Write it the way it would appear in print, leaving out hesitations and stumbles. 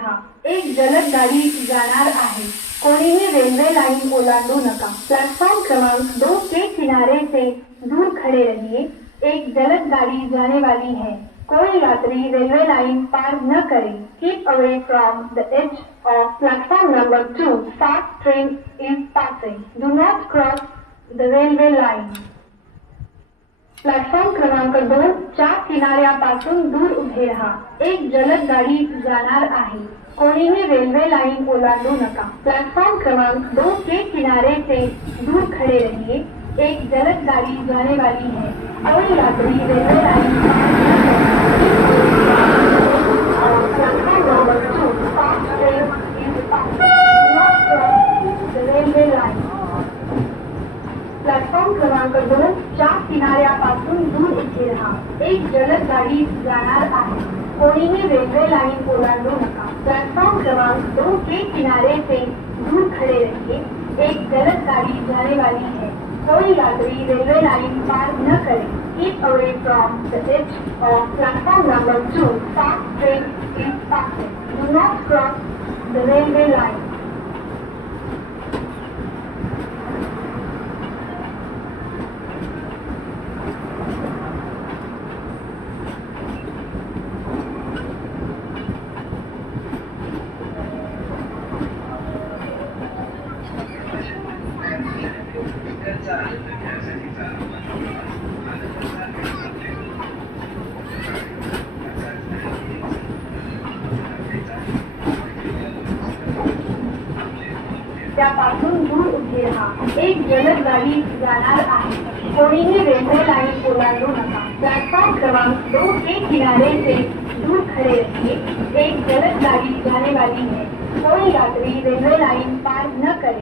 राहा. एक जलद गाडी जाणार आहे. कोणीही रेल्वे लाइन ओलांडू नका. प्लेटफॉर्म क्रमांक 2 के किनारे से दूर खड़े रहिए. एक जलद गाड़ी जाने वाली है. कोई यात्री रेलवे लाइन पार न करे. Keep away from the edge of platform number 2. Fast train is passing. Do not cross the railway line. Platform क्रमांक 2 च्या किनाऱ्यापासून दूर उभे राहा. एक जलद गाडी जाणार आहे. कोणीही रेल्वे लाइन ओलांडू नका. प्लेटफॉर्म क्रमांक 2 के किनारे से दूर खड़े रहिए. एक जलद गाड़ी जाने वाली है. कोई यात्री railway line platform number 2 fast train is passing. Not cross the railway line. Platform क्रमांक 2 च्या किनाऱ्यापासून दूर उभे राहा. एक जलद गाडी जाणार आहे. कोणीही रेल्वे लाइन ओलांडू नका. प्लॅटफॉर्म क्रमांक 2 के किनारे से दूर खड़े रहिए. एक जलद गाड़ी जाने वाली है. कोई यात्री रेलवे लाइन पार न करे. Keep away from the edge of platform number 2. Fast train is passing. Do not cross the railway line. त्यापासून दूर उभे राहा. एक जलद गाडी जाणार आहे. कोणीही रेल्वे लाइन ओलांडू नका. प्लॅटफॉर्म क्रमांक 2 के किनारे से दूर खड़े रहिए. एक जलद गाड़ी जाने वाली है. कोई यात्री रेल्वे